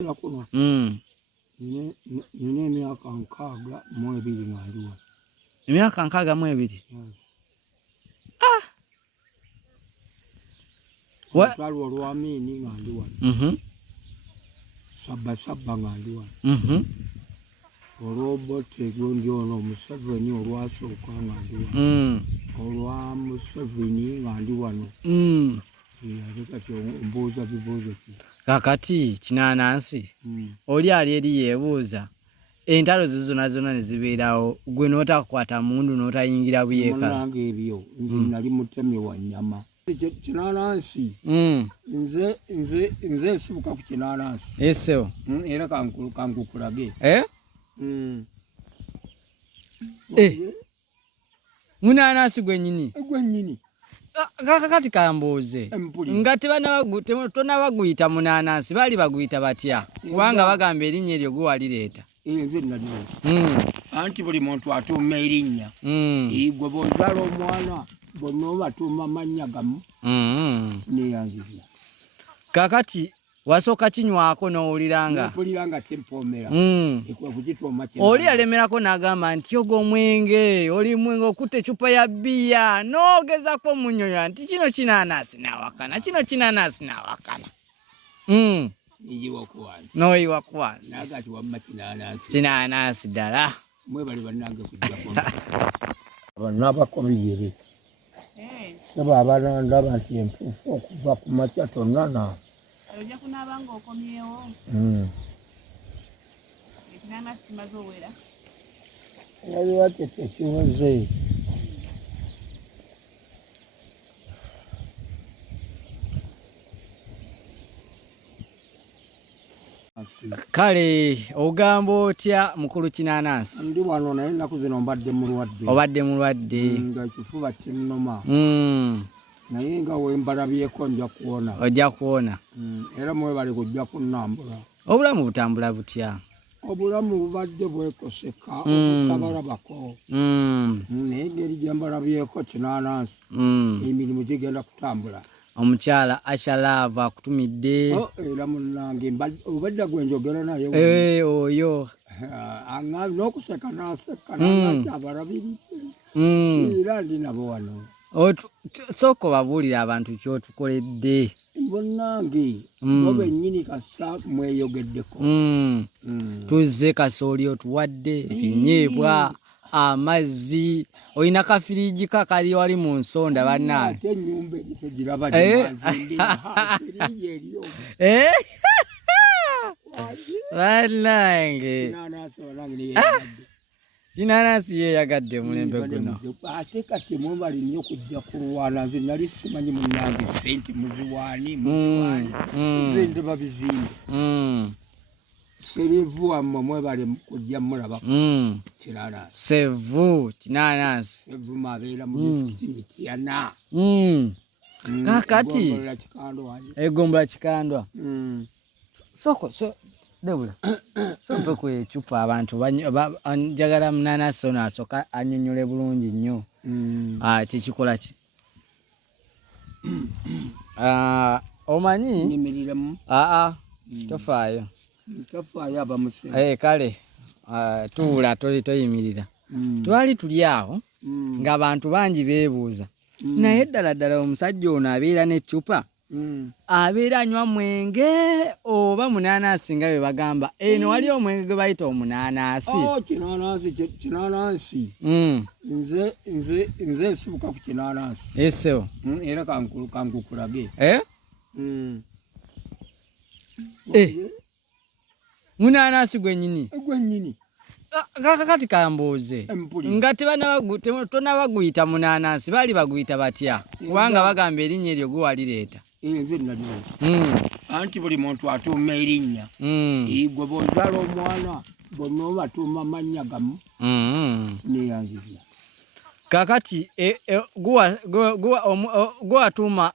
Nine emyaka nkaaga mu ebiri nga ndi wano. Emyaka nkaaga mu ebiri? Olutalo olw'Amini nga ndi wano. Sabasaba nga ndi wano. Olw'Obote gundi ono Museveni olwasooka nga ndi wano. Olwa Museveni nga ndi wano. Kati mbuuza bibuuzo ki. Kakati Kinanansi oli ali eri yeebuuza entalo zonna ne zibeerawo gwe n'otakwata mundu n'otayingira buyeekala. Munnange ebyo nze nali mutemi wa nnyama. Kinanansi nze nsibuka ku Kinanansi. Essewo era kankukulage. Munanansi gwennyini. Gwennyini. Kakati kambuuze nga tonabaguyita Munanansi baali baguyita batya kubanga bagamba erinnya eryo gwe walireeta. Nze nalireeta. Anti buli muntu atuuma erinnya. Gwe bw'ozaala omwana bonna obatuuma amannya gamu neyanzizza. Kakati wasooka kinywako n'owuliranga? Mpuliranga tempoomera. Oli yalemerako n'agamba nti yoga omwenge oli mwenge okutte ecupa ya bbiya n'ogezako munyoya nti kino Kinanansi n'awakana kino Kinanansi n'awakana. N'oyiwako wansi. Kinanansi ddala. Mwebale bannange kujjako. N'abakobiyere. Saba abaana ndaba nti enfuufu okuva ku makya tonnana. Ojja kunaabanga okomyewo. Kinanansi kimaze owera. Waliwo ate tekiwoze. Kale ogamba otya mukulu Kinanansi? Ndi wano naye ennaku zino mbadde mulwadde. Obadde mulwadde? Nga ekifuba kinnuma. Naye nga wembalabyeko nja kuwona. Ojja kuwona. Era mwebale kujja kunnambula. Obulamu butambula butya? Obulamu bubadde bwekoseka obutabalabako. Naye engeri gye mbalabyeko Kinanansi emirimu gigenda kutambula. Omukyala Ashalaava akutumidde. Era munnange obadde gwe njogera naye. Oyo. N'okuseka n'aseka n'agati abalabiridde. Era ndi nabo wano. Sooka obabuulira abantu kyotukoledde. Bonnange bo bennyini kasa mweyogeddeko. Tuzze kasooli otuwadde ebinyeebwa amazzi olina kafiriji kakali wali mu nsonda bannange. Ate ennyumba egitogiraba bannange Kinanansi yeeyagadde mulembe guno. Ate kati mwebali nnyo kujja kulwana. Nze nali simanyi munnange sente muziwaani nze ndeba bizimbe. Serevu wammwe mwebale kujja mulaba Kinanansi. Sevu Kinanansi. Sevu mabeera mu disikiti Mityana. Kakati Egombola Kikandwa. Debula sompe ku ecupa abantu njagala Munanansi ono asooka annyonnyole bulungi nnyo kikikola ki. Omanyi nyimiriramu tofaayo abamusee. Kale tuula toyimirira. Twali tuli awo ng'abantu bangi beebuuza naye ddala omusajja ono abeera n'eccupa abeera anywa mwenge oba Munanansi nga bwe bagamba. Eno wali omwenge gwe bayita omunanansi. Kinanansi nze nsibuka ku Kinanansi. Essewo era kankukulage. Munanansi gwennyini. Gwennyini. Kakati kambuuze nga tonabaguyita Munanansi baali baguyita batya kubanga bagamba erinnya eryo gwe walireeta. Nze nalireeta. Anti buli muntu atuuma erinnya. Gwe bw'ozaala omwana bonna obatuuma amannya gamu neyanzizza. Kakati gwe watuuma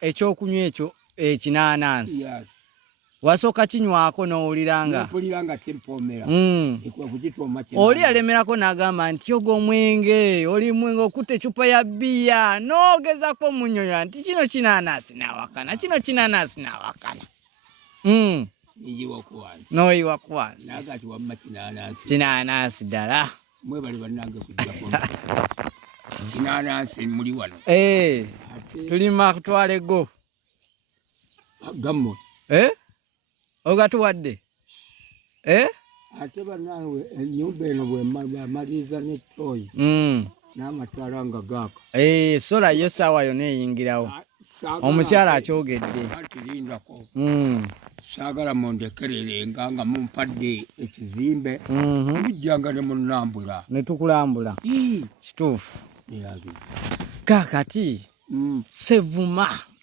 ekyokunywa ekyo Kinanansi. Wasooka kinywako n'owuliranga? Mpuliranga tempoomera. Oli yalemerako n'agamba nti yoga omwenge oli mwenge okutte ecupa ya bbiya n'ogezako munyoya nti kino Kinanansi n'awakana kino Kinanansi n'awakana. Nijiwa kwansi. Noyiwa kwansi. Nakati wamma kinanansi. Kinanansi ddala. Mwe bali bannange kujja kwa. Kinanansi muli wano. Tulima kutwale go. Gammo. Ogatuwadde. Ate banawe ennyumba eno bwe maliriza ne toyi. N'amataala nga gaaka. Sola yo saawa yonna eyingirawo. Omukyala akyogedde. Atirindako. Saagala mondekererenga nga mumpadde ekizimbe. Mujjanga ne munnambula. Ne tukulambula. Kituufu. Kaakati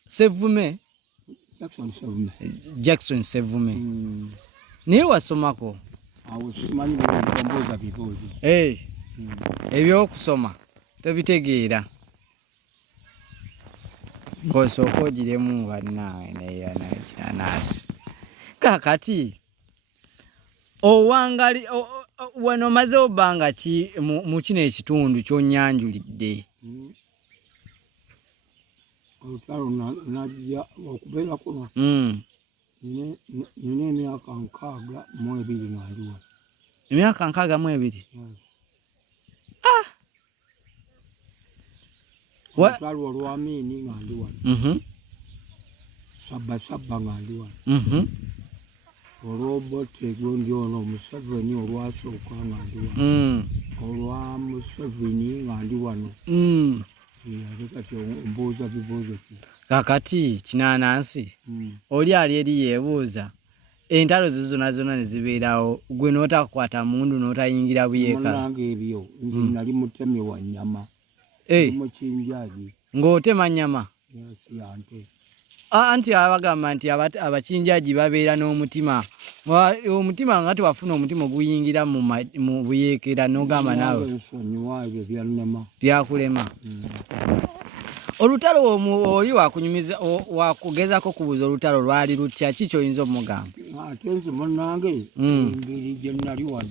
Sevume. Jackson Sevume. Naye wasomako. Awo simanyi bw'embooza biboozi. Ebyokusoma tobitegeera. Kosooka ogiremu bannaawe naye kinanansi. Kaakati owangali wano maze obbanga ki mu kino ekitundu ky'onnyanjulidde? Olutalo najja okubeera kuno. Nina emyaka 62 nga ndi wano. Emyaka 62? Olutalo olw'Amiini nga ndi wano. Sabasaba nga ndi wano. Olw'Obote gundi ono Museveni olwasooka nga ndi wano. Olwa Museveni nga ndi wano. Kati mbuuza bibuuzo ki. Kaakati kinanansi oli ali eri yeebuuza entalo zonna ne zibeerawo gwe n'otakwata mundu n'otayingira buyeekala. Munnange ebyo nze nali mutemi wa nnyama. Mukinjaji. Ng'otema nnyama? Yante. Anti abagamba nti abakinjaji babeera n'omutima. Omutima nga tewafuna omutima oguyingira mu buyeekera n'ogamba naawe. Byakulema. Olutalo oli wakunyumiza wakugezako kubuuza olutalo lwali lutya ki ky'oyinza omugamba? Ate nze munnange engeri gye nali wano.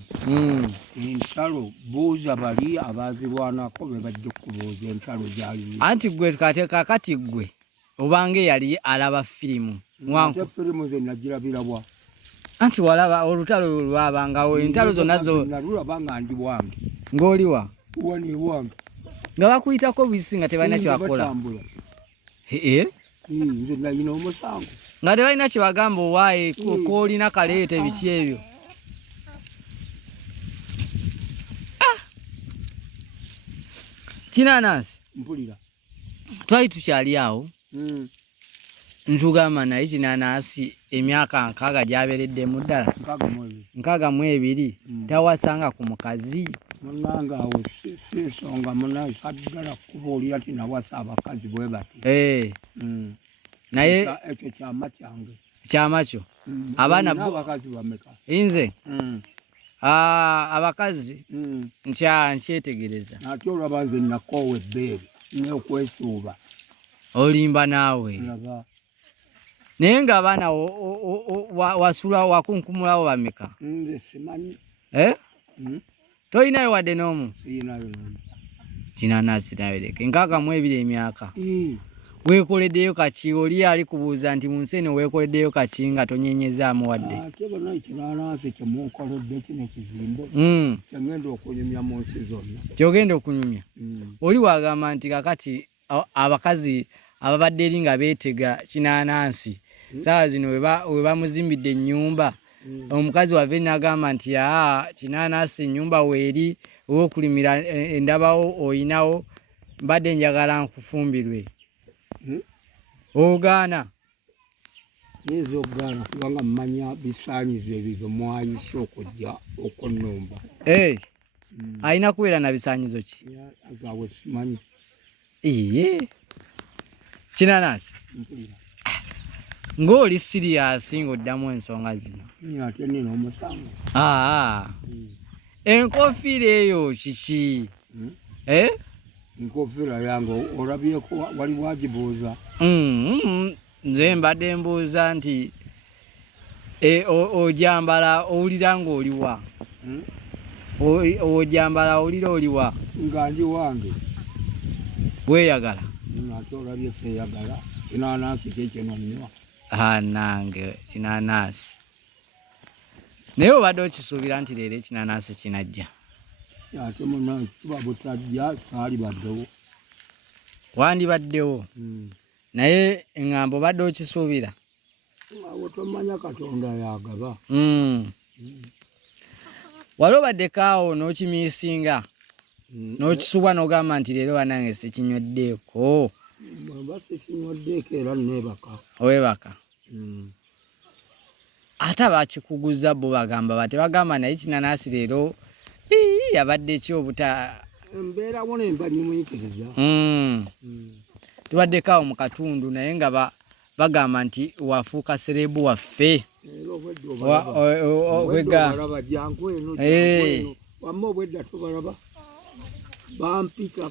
Entalo buuza bali abaazirwanako be bajja okubuuza entalo gyali. Anti gwe kaakati gwe obanga yali alaba firimu. Ate firimu ze nagirabira bwa. Anti walaba olutalo lwabangawo entalo zonna nalulaba nga ndi wange. Ng'oliwa? Wani wange. Nga bakuyitako bisi nga tebalina kye bakola. Nze nalina omusango. Nga tebalina kye bagamba owaaye koolina kaleete biki ebyo. Kinanansi. Mpulira. Twali tukyali awo. Ntugamba naye kinanansi emyaka 6 gyabeereddemu ddala. 62. Tawasanga ku mukazi. Munnange awo sisonga munaye saddala kubuulira ti nawasa abakazi bwe bati. Naye ekyo kyama kyange. Kyama kyo? Abaana abakazi bameka? Nze? Abakazi nkyetegereza. Ate olwaba nze nakoowa ebbeere n'okwesuuba. Olimba naawe. Naye ng'abaana wasula wakunkumulawo bameka? Nze simanyi. Toyinayo wadde n'omu? Siyinayo n'omu. Kinanansi nabereke 62 emyaka. Weekoleddeyo kaki? Oli ali kubuuza nti mu nsi eno weekoleddeyo kaki nga tonyenyezaamu wadde? Ate bonna kinanansi kyemunkoledde kino ekizimbe kyengenda okunyumya mu nsi zonna. Kyogenda okunyumya? Oli wagamba nti kakati abakazi ababadde eri nga beetega kinanansi saawa zino we bamuzimbidde ennyumba, omukazi wave n'agamba nti kinanansi ennyumba weeri ow'okulimira endabawo oyinawo, mbadde njagala nkufumbirwe. Ogaana? Nyiza okugaana kubanga mmanya bisaanyizo ebyo mwayise okujja okunnumba. Alina kubeera na bisaanyizo ki? Agaawe simanyi. Kinanansi, ng'oli siriyasi ng'oddamu ensonga zino. Ate nina omusango. Enkofiira eyo kiki? Enkofiira yange olabyeko wali wagibuuza? Nze mbadde mbuuza nti ojambala owulira ng'oliwa? Ojambala owulira oliwa? Nga ndi wange. Weeyagala? Ate olabye seeyagala. Kinanansi kyekyo nonywa. Nange kinanansi naye obadde okisuubira nti leero ekinanasi kinajja? Ate munange kiba butajja saali baddewo. Wandibaddewo naye eŋŋambo obadde okisuubira? Awo tomanya Katonda yagaba. Wali obaddeko awo n'okimiisinga n'okisubwa n'ogamba nti leero banange sikinyweddeeko? Bwemba sikinyweddeeko era neebaka. Owebaka? Ate abakikuguza bo bagamba bate? Bagamba naye kinanasi leero abadde ki obuta... Embeerawo nemba nyimuyikiriza. Tubaddeko awo mu katundu naye nga bagamba nti wafuuka serebu waffe. Obwedda jangu eno. Wamma obwedda tubalaba. Bampita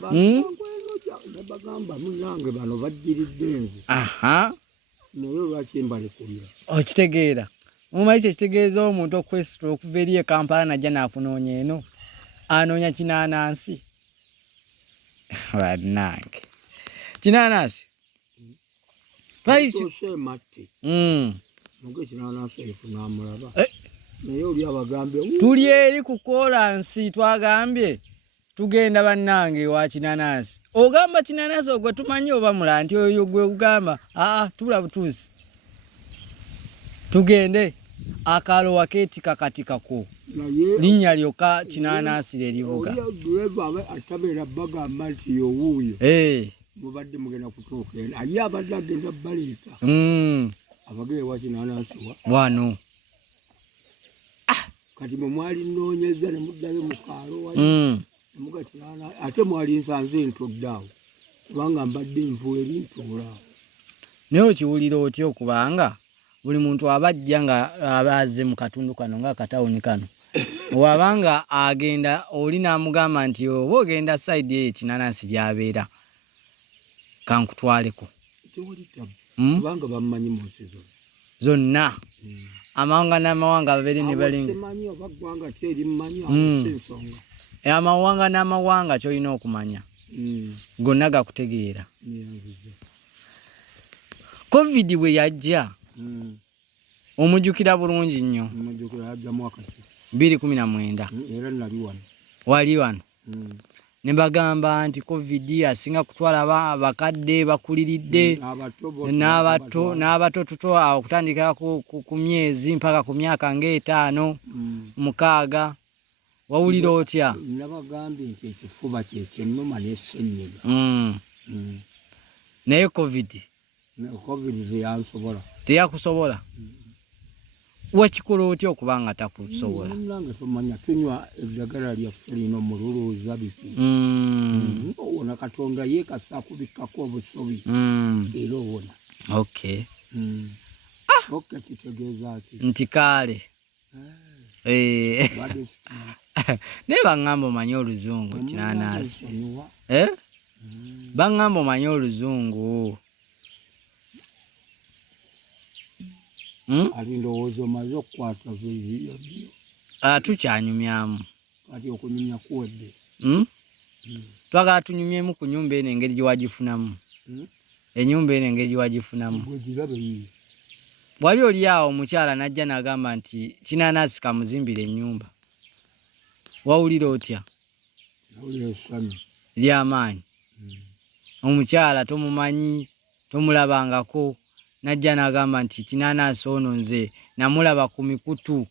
bagamba munange bano bajjiridde nze. Naye lwaki mbalekulira? Okitegeera? Omumanyi kyekitegeeza omuntu okwesitula okuva eri e Kampala najja n'akunoonya eno? Anoonya kinanansi. Bannange kinanasi tuli eri ku kolansi twagambye tugenda bannange wa kinanasi. Ogamba kinanasi ogwe tumanyi oba mula nti oyo gwe ugamba? Tula butuusi tugende akalo waketi kakatikako linnya lyokka kinanasi lyerivuga. Atabera bagamba nti yowuuyo mubadde mugenda kutuuka eno aye abadde agenda baleeta abagere wa kinanasi wano. Kati mwe mwali nnoonyeza ne muddayo mu kaalo muga kinanasi ate mwali nsanze ntuddeawo kubanga mbadde envu eri ntuulaawo. Naye okiwulira otya okubanga buli muntu abajja nga abazze mu katundu kano nga akatawuni kano wabanga agenda oli n'amugamba nti oba ogenda sayidi eyo kinanasi gy'abeera kankutwaleko. Kubanga bammanyi mu nsi zonna amawanga n'amawanga babeere ne balinga amawanga n'amawanga kyolina okumanya gonna gakutegeera. COVID bwe yajja omujjukira bulungi nnyo. 2019 era nali wano. Wali wano? Ne bagamba nti COVID asinga kutwala abakadde bakuliridde n'abato tuto awo okutandikira ku myezi mpaka ku myaka nga 5 6. Wawulira otya? Nabagambye nti ekifuba kyekennuma n'essenyiga. Naye COVID teyakusobola? Wakikola otya okubanga takusobola? Nange tomanya tunywa eddagala lyaffe lino mululuuza biki. Owona Katonda yeekasa kubikkako obusobi era owona. Kitegeeza ki? Nti kaale naye baŋŋamba omanyi oluzungu kinanasi. Baŋŋamba omanyi oluzungu. Ali ndowooza omaze okukwata tukyanyumyamu. Kati okunyumya kuwedde. Twagala tunyumyemu ku nyumba eno engeri gye wagifunamu. Ennyumba eno engeri gye wagifunamu. Wali oli awo omukyala najja n'agamba nti kinanasi kamuzimbire ennyumba. Wawulira otya? Ly'amaanyi. Omukyala tomumanyi, tomulabangako, najja n'agamba nti kinanasi ono nze namulaba ku mikutu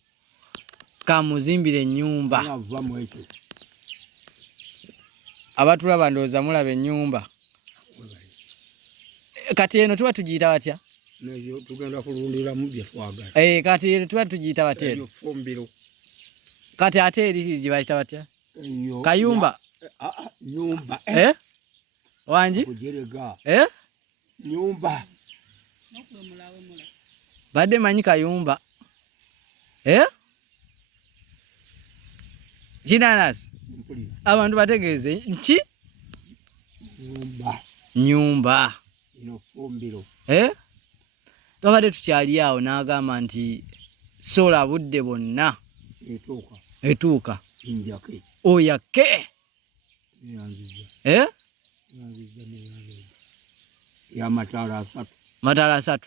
kamuzimbire ennyumba. Abatulaba ndowooza mulaba ennyumba. Kati eno tuba tugiyita batya? Tugenda kulundiramu bye twagala. Kati eno tuba tugiyita batya? Kati ate eri gye bayita batya? Kayumba. Nyumba. Wangi? Nyumba. Badde manyi kayumba. Kinanasi. Abantu bategeeze nki? Nyumba. Twabadde tukyali awo n'agamba nti sola budde bonna etuuka oyake. Ya mataala 3. Mataala 3.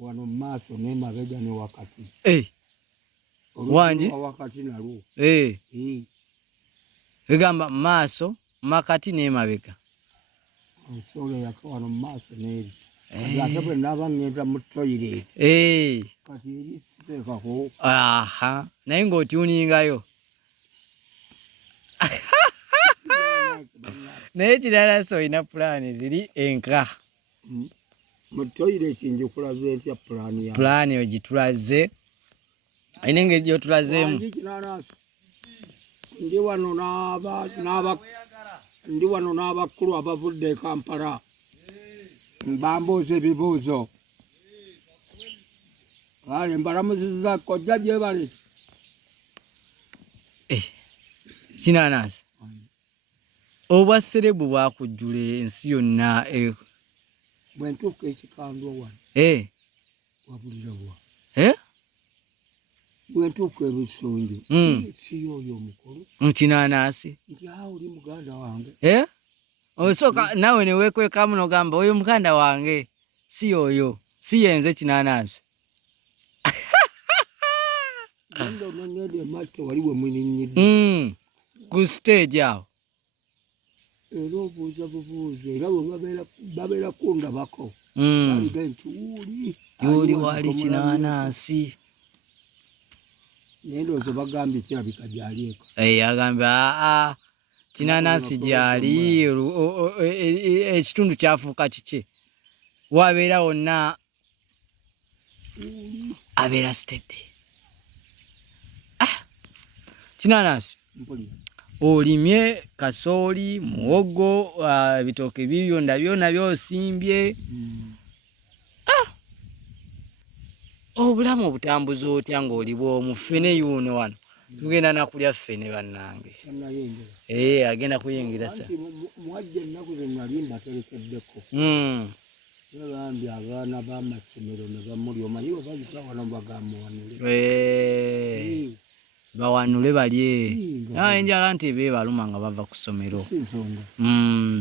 Wano maaso ne mabega ne wakati. wanji wakati nalwo egamba maaso makati n'emabega nsolo yakwana mu maaso n'eri ate bwe naaba ngenda mu toilet kati eri siteekako naye ng'otyuningayo naye kirala so olina pulaani ziri enka mu toilet njikulaze ntya pulaani ogitulaze ayina engeri gy'otulazeemu ndi wano n'abakulu abavudde e Kampala mbambuuza ebibuuzo kale mbalamuziza kojja gyebali Kinanansi obwa serebu bwakujjula ensi yonna bwe ntuuka ekikandwa wano wabulira bwa bwe ntuuka ebisunju si yoyo omukulu Kinanansi nti oli muganda wange osooka nawe ne weekwekamu n'ogamba oyo muganda wange si yoyo si yenze Kinanansi genda onangende ematte wali we muninnyidde ku stage awo era obuuza bubuuza era bwe babeera kundabako baliga nti yoli wali Kinanansi naye ndowooza bagambye kirabika gyali eka agambye Kinanansi gyali ekitundu kyafuuka kiki wabeera wonna abeera stedde Kinanansi olimye kasooli muwogo ebitooke bibyonda byonna byosimbye obulamu obutambuza otya ng'oli bw'omu ffene yuuno wano tugenda nakulya ffene bannange agenda kuyingira sa mwajja ennaku ze nali mbaterekeddeko bambi abaana b'amasomero ne bamuli omanyi we bayita wano bagamuwanule bawanule balye enjala nti beebaluma nga bava ku ssomero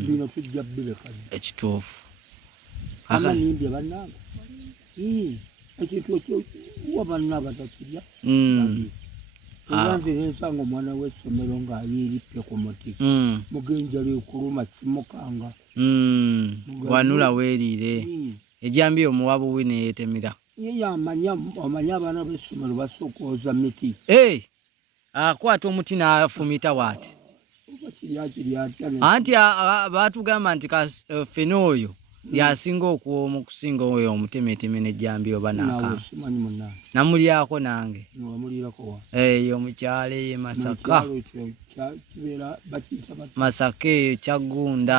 bino tujja bbire kadi ekituufu amanimbye bannange ekintu ekyo wa banna abatakirya era nze nensanga omwana w'essomero ng'ayiirippye ku muti mugenjala ekuluma simukanga wanula weeriire ejambi omuwa buwi neyetemera ye yamanya abaana b'essomero basokooza miti akwata omuti n'afumita waati anti baatugamba nti ffene oyo yasinga okuwooma okusinga oyo omutemeteme n'ejjambi oba namulyako nange eyo mukyalo eyo Masaka eyo Kyagunda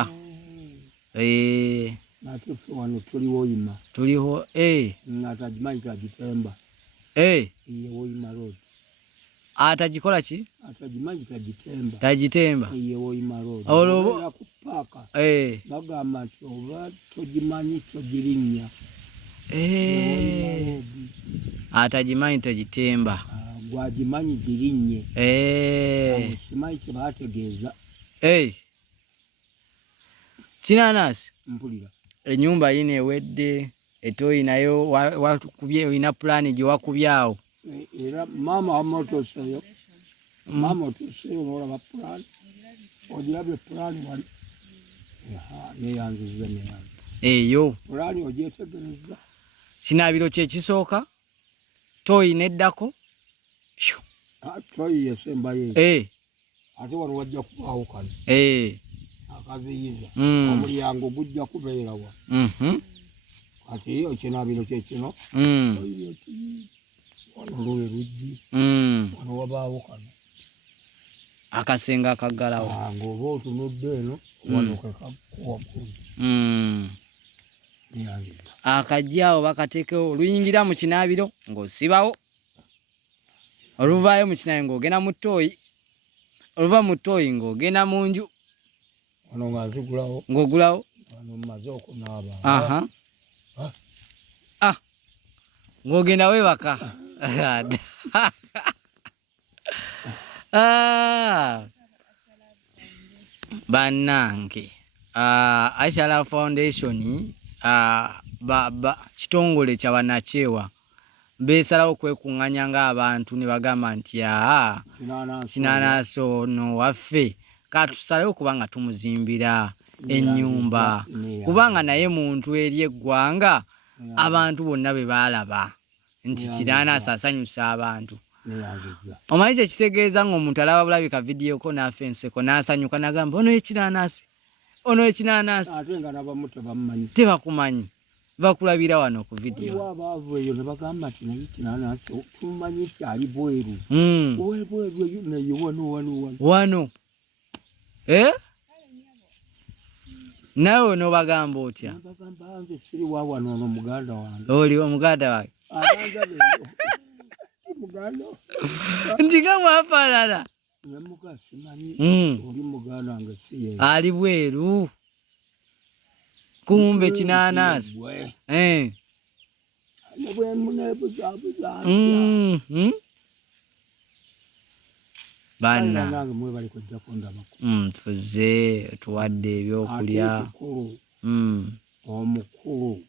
tuliho atagikola ki tagitemba bagamba nti oba togimanyi togirinnya atagimanyi tagitemba gwagimanyi girinnye simanyi kye baategeeza Kinanansi mpulira ennyumba yino ewedde etoyi nayo wakubye olina pulaani gye wakubyawo era maama wamotoseyo olaba pulaani ogirabye pulaani wali neyanziza eyo pulaani ogyetegereza kinaabiro kyekisooka toyi neddako toyi yesembayo ate wano wajja kubaawo kano akaziyiza omulyango gujja kubeerawa kati ekinaabiro kyekino wano lwe luggi wano wabaawo kano akasenga akaggalawo ng'oba otunudde eno wano kekakuwakulu akajjaawo bakateekewo oluyingira mu kinaabiro ng'osibawo oluvaayo mu kinaabiro ng'ogenda mu ttooyi oluva mu ttooyi ng'ogenda mu nju wano ng'azigulawo ng'ogulawo wano mmaze okunaaba ng'ogenda weebaka bannange Ashala Foundation kitongole kya bannakyewa beesalawo kwekuŋŋanya ng'abantu ne bagamba nti Kinanansi ono waffe katusalewo kubanga tumuzimbira ennyumba kubanga naye muntu eri eggwanga abantu bonna be baalaba nti Kinanansi asanyusa abantu. Omanyi kyekitegeeza ng'omuntu alaba bulabika vidiyo ko n'afa enseko n'asanyuka n'agamba ono Kinanansi ate nga n'abamu tebamumanyi. Tebakumanyi bakulabira wano ku vidiyo. Abaavu eyo ne bagamba nti naye Kinanansi tumumanyi nti ali bweru. Bweru naye wano. Nawe n'obagamba otya? Bagamba nze siri wa wano ono muganda wange. Oli omuganda wange. Muganda. Nti nga mwafaanana. Nyamuka simanyi oli muganda wange si ye. Ali bweru. Kumbe Kinanansi. Banna tuze tuwadde ebyokulya. Omukulu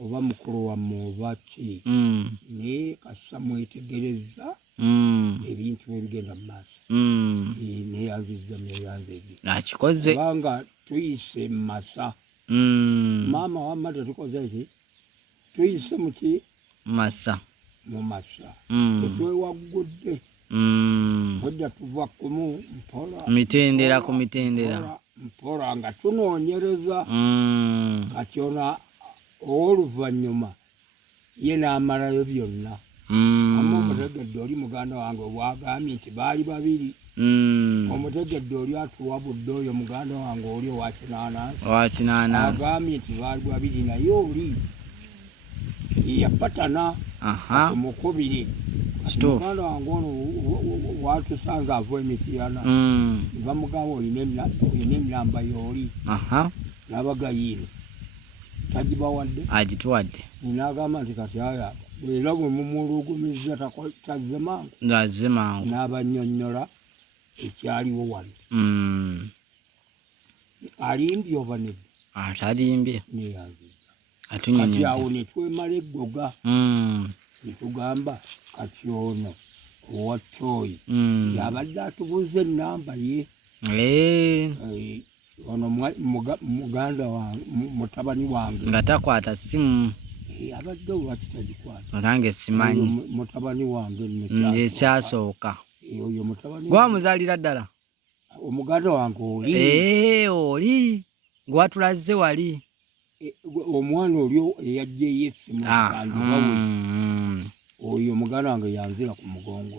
oba mukulu wammwe oba ki naye kasa mwetegereza ebintu ebigenda mu maaso. Neyanziza neyanzege akikoze kubanga tuyise mu masa. Maama wamma tetukoze ki tuyise muki mu masa tetwewaggudde ojja tuva kumu mitendera mpola nga tunoonyereza kati ono ow'oluvannyuma ye n'amalayo byonna. Ama omutegedde oli muganda wange obwagambye nti baali babiri. Omutegedde oli atuwabudde oyo muganda wange oli owa Kinanansi agambye nti baali babiri naye oli yapatana omukubiri. Muganda wange ono watusanze ava emitiyana bamugamba olina emiramba y'oli n'abagayiro tagibawadde agituwadde. N'agamba nti kati aya era bwe mumulugumiza tazze mangu n'abannyonnyola ekyaliwo wano. Alimbye oba nedda? Atalimbye. Neyanziza kati awo ne twemala eggoga ne tugamba kati ono owa Toyi yabadde atubuuza ennamba ye. Ono muganda wange mutabani wange nga takwata ssimu. Abadde lwaki tagikwata? Nange simanyi. Mutabani wange ekyasooka oyo mutabani gwamuzaalira ddala omuganda wange oli. Oli gwatulaze wali omwana oli eyajja ey'essimu oyo muganda wange yanzira ku mugongo.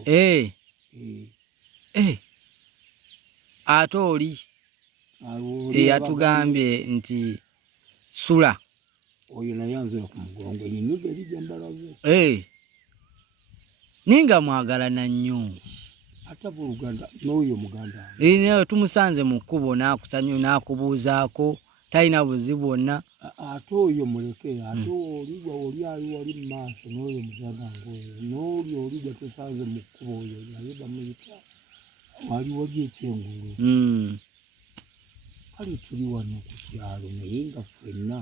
Ate oli eyatugambye nti sula oyo naye yanzira ku mugongo enyinuga eri gye mbalaze. Ninga mwagalana nnyo ate buluganda n'oyo muganda naye tumusanze mu kkubo n'akusanyu n'akubuuzaako talina buzibu bwonna. Ate oyo muleke ate oli ali wali mu maaso n'oyo muganda wange oyo n'oli oli gye tusanze mu kkubo oyo naye bamuyita wali ekyengulu. Kale tuli wano ku kyalo naye nga ffenna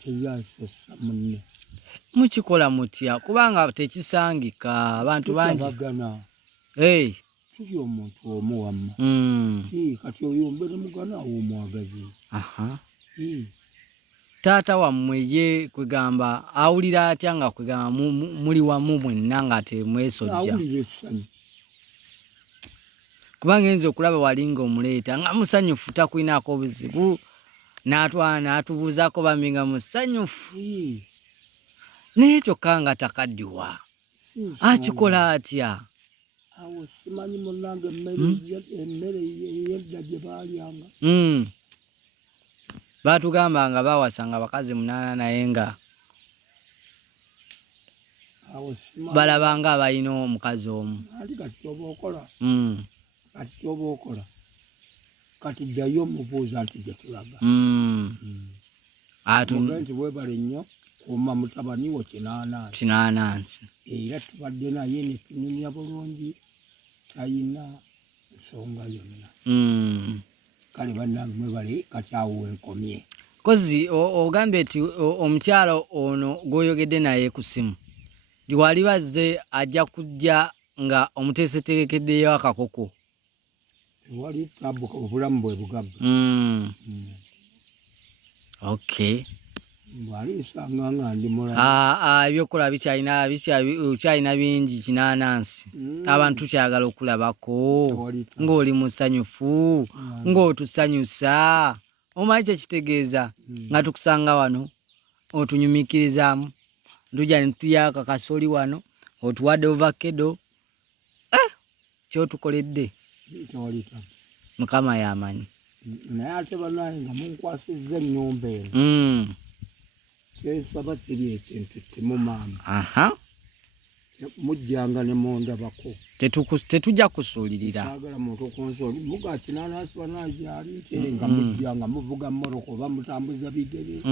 teryasesa munne. Mukikola mutya kubanga tekisangika abantu bangi tuli omuntu omu wamma. Kati oyo mbere mugana w'omwagazi. Taata wammwe ye kwegamba awulira atya nga kwegamba muli wamu mwenna nga temwesojja? Awulira essanyu kubanga nze okulaba wali ng'omuleeta nga musanyufu takwinaako obuzibu n'atwala n'atubuuzaako bambi nga musanyufu naye kyokka nga takaddiwa akikola atya? Awo simanyi munnange emmere ey'edda gye baalyanga. Baatugamba nga bawasanga abakazi 8 naye nga balabanga abalina omukazi omu. Kati kyoba okola kati jjayo omubuuza nti gye tulaga. Nti weebale nnyo kuuma mutabani wo Kinanansi. Era tubadde naye ne tunyumya bulungi talina nsonga yonna. Kale bannange mwebale kati awo wenkomye. Kozi ogambye nti omukyalo ono gw'oyogedde naye ku ssimu Wali bazze ajja kujja nga omuteeseteekeddeyo akakoko. Wali tabuka obulamu bwe bugagga. Okay. Wali sanganga ndi mulala. Ebyokola bikyalina bingi Kinanansi. Abantu kyagala okulabako ng'oli musanyufu ng'otusanyusa. Omanyi kye kitegeeza nga tukusanga wano otunyumikirizaamu tujja ne tuyaka kasoli wano otuwadde ovakkedo kyotukoledde Mukama yamanyi. Naye ate banaye nga munkwasizza ennyumba eno kyensaba kiri ekintu kimu maama. Mujjanga ne mundabako. Tetujja kusuulirira. Saagala muntu okonsoli muga Kinanansi banaye gyali nga mujjanga muvuga mmoroka oba mutambuza bigere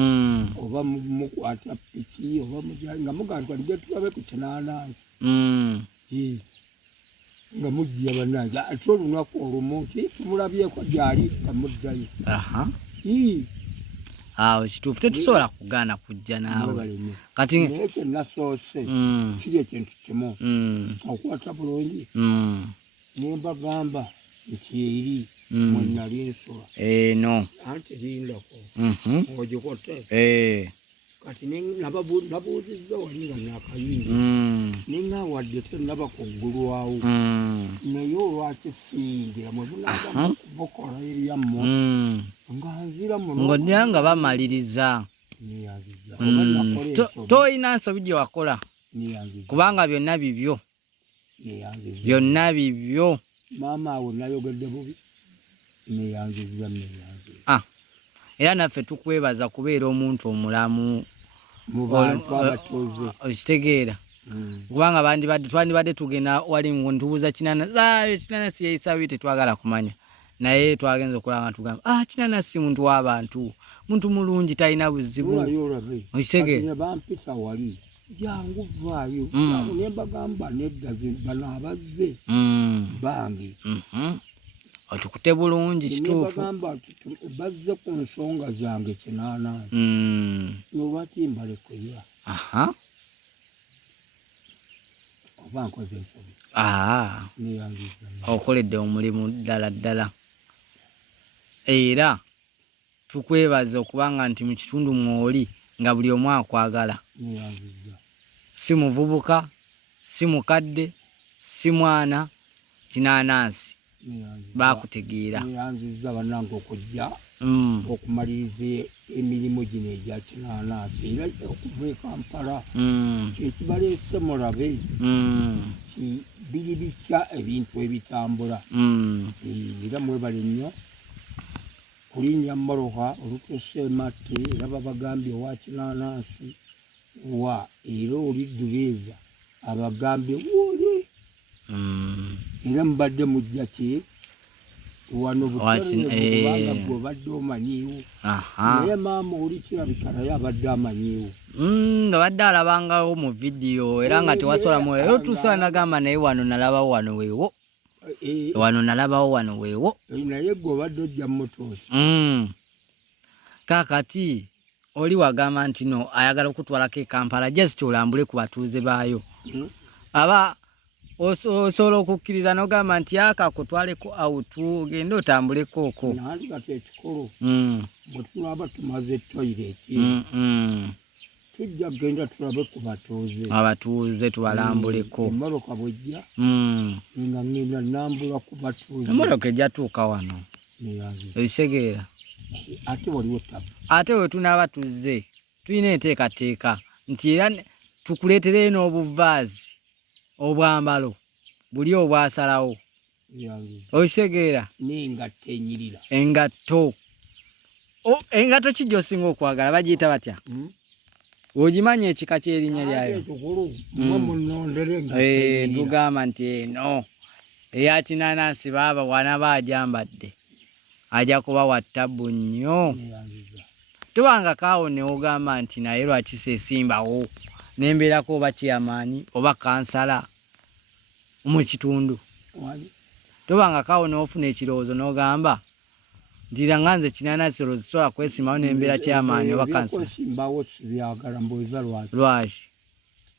oba mukwata piki oba nga mugamba nje tulabe ku Kinanansi. Nga mujja banaye ate olunaku olumu tumulabyeko gyali nga muddayo. Awo kituufu tetusobola kugaana kujja naawe. Kati naye kye nasoose kiri ekintu kimu okwata bulungi ne mbagamba nti eri mwe nali nsula anti lindako ogikote kati nabuuzizza wali nga nakayingi neŋŋawadde tennaba kuggulwawo naye olwaki siyingira mwe bunaaga kubokola eryammwe nga nzira muno ng'odira nga bamaliriza. Toyina nsobi gye wakola kubanga byonna bibyo. Maama awo nayogedde bubi neyanziza. Era naffe tukwebaza kubeera omuntu omulamu mu bantu abatuuze. Okitegeera kubanga twandibadde tugenda wali ngo ntubuuza Kinanansi yeeyisa bite tetwagala kumanya. Naye twagenza okulaba tugamba Kinanansi muntu w'abantu muntu mulungi talina buzibu. Okitegeera bampisa wali jangu vaayo ne mbagamba nedda bano abazze bange otukute bulungi kituufu bazze ku nsonga zange Kinanansi nolwaki mbalekera oba nkoze ensobi okoledde omulimu ddala era tukwebaza okubanga nti mu kitundu mwoli nga buli omu akwagala. Si muvubuka si mukadde si mwana Kinanansi bakutegeera. Neyanziza bannange okujja okumaliriza emirimu gino egya Kinanansi era okuva e Kampala kyekibaleese mulabe biri bitya ebintu ebitambula era mwebale nnyo kulinnya mmoroka olukeseematte era babagambye owa Kinanansi era oli duleeva abagambye wole era mubadde mujja ki wano kubanga gwobadde omanyiiwo naye maama oli kirabika naye abadde amanyiiwo nga badde alabangawo mu vidiyo era nga tewasolamu era tuusa nagamba naye wano nalabawo wano weewo naye gwobadde ojja mutoosi kakati oli wagamba nti no ayagala okutwalako e Kampala just olambule ku batuuze baayo aba osobola okukkiriza n'ogamba nti akakutwaleko awutu ogende otambuleko okwo naali kati ekikulu bwe tulaba tumaze toyireti tujja kugenda tulabe ku abatuuze tubalambuleko. Emmoroka bwejja nga ngenda nambula ku batuuze. Emmoroka ejja tuuka wano ebitegeera ate waliwo tabu ate we tunaaba tuzze tulina enteekateeka nti era tukuleetere n'obuvaazi obwambalo buli obwasalawo okitegeera n'engatto enyirira engatto kijja osinga okwagala bagiyita batya ogimanya ekika ky'erinnya lyayo tugamba nti eno eya Kinanansi baaba wanaba agyambadde ajja kuba wa ttabbu nnyo tubanga kaawo neogamba nti naye lwaki seesimbawo nembeerako oba kyamaanyi oba kansala mu kitundu tubanga kaawo neofuna ekirowoozo n'ogamba ndira nganze Kinanansi olwozisobola kwesimbawo nembeera kyamaanyi oba kansala lwaki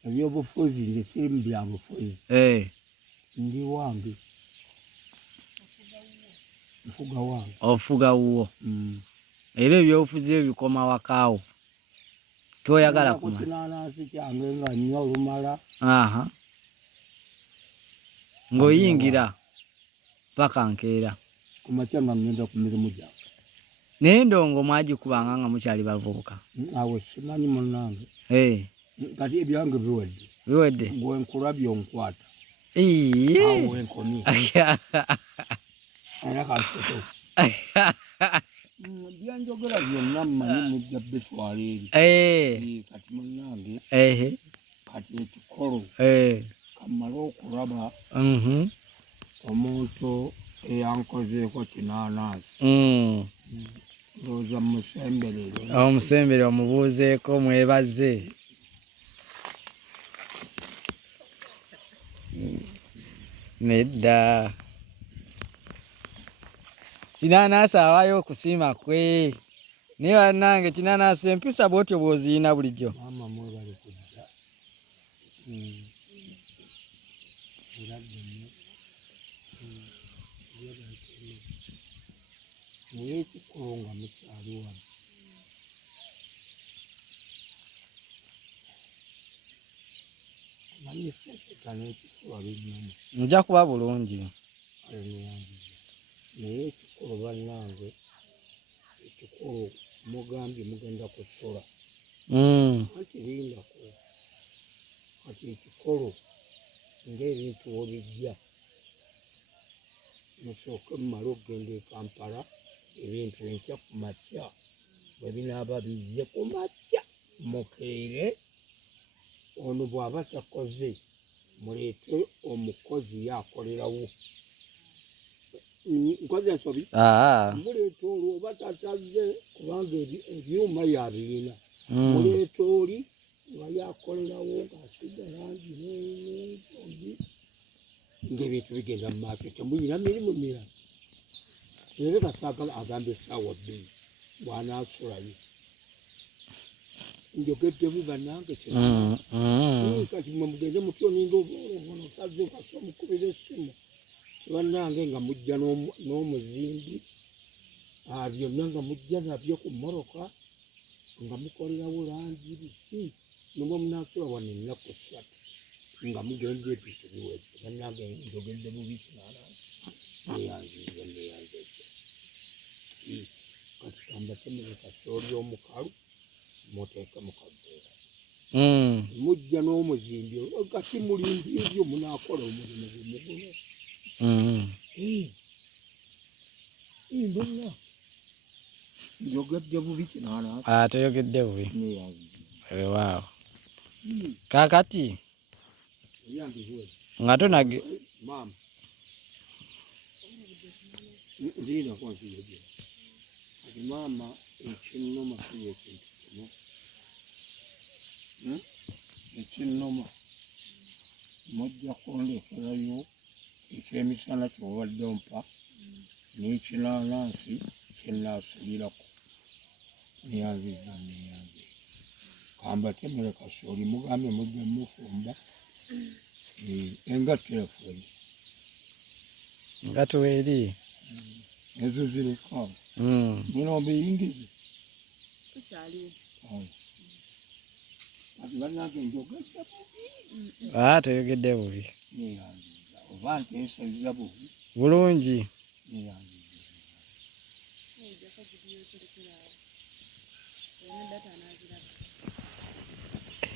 ebyobufuzi nze siri mu byabufuzi ndi wange nfuga wange ofuga wuwo era ebyobufuzi ebikoma wakaawo toyagala kumanya kinanansi kyange nga nnyo olumala ng'oyingira paka nkeera kumakya nga ngenda ku mirimu gyange naye ndongo mwagikubanga nga mukyali bavubuka awo simanyi munnange kati ebyange biwedde gwenkulabye onkwata awo enkomye era kasoto byanjogera byonna mmanyi mujja bitwala eri kati munnange kati ekikolo kamala okulaba omuntu eyankozeeko kinanansi ndowooza musemberero omusembere omubuuzeeko mwebaze nedda kinanansi awaayo okusiima kwe naye bannange kinanansi empisa bwotyo bw'oziyina bulijjo maama mwebale kujja naye ekikolo nga mukyali wano manyi sekeka n'ekifuba binyuma nja kuba bulungi naye ekikolo bannange ekikolo mugambye mugenda kusula akirindako kati ekikolo ng'ebintu obijja musooke mumale okugenda e Kampala ebintu enkya ku makya bwe binaaba bizze ku makya mukeere ono bw'aba takoze muleete omukozi yakolerawo nkoze ensobi muleeta olwo oba tatazze kubanga ebyuma yabirina muleeta oli nga yakolerawo ng'asiga langi n'entogi ng'ebintu bigenda mu maaso temuyina mirimu mirala era kasaagala agamba essaawa bbiri bw'anaasulayo njogeddebu bannange kati mwe mugende mutyo ninga obono tazze kasi omukubira essimu bannange nga mujja n'omuzimbi byonna nga mujja nabyo ku mmoroka nga mukolerawo langi biki nimwe munaasula wano ennaku 3 nga mugenda ebintu biwedde bannange njogedde bubi kinanansi neyanzize kati kambatemule kasooli omukalu muteeke mu kaveera mujja n'omuzimbi kati mulindi ebyo munaakola omulimu gumuguno mbona njogedde bubi kinanansi toyogedde bubi waawo kakati nga tonage maama nzirinako nsiyoge kati maama ekinnoma kiyo ekintu kimu ekinnoma mujja kundekerayo ekyemisana kyobadde ompa n'ekinanansi kyenaasubirako neyanziza kambatemule kasooli mugambye mujja mufumba engatto efuli engatto eri ezo zireka nina obiyingizi kati bannange njogedde bubi toyogedde bubi neyanziza oba nteesezza bubi bulungi neyanziza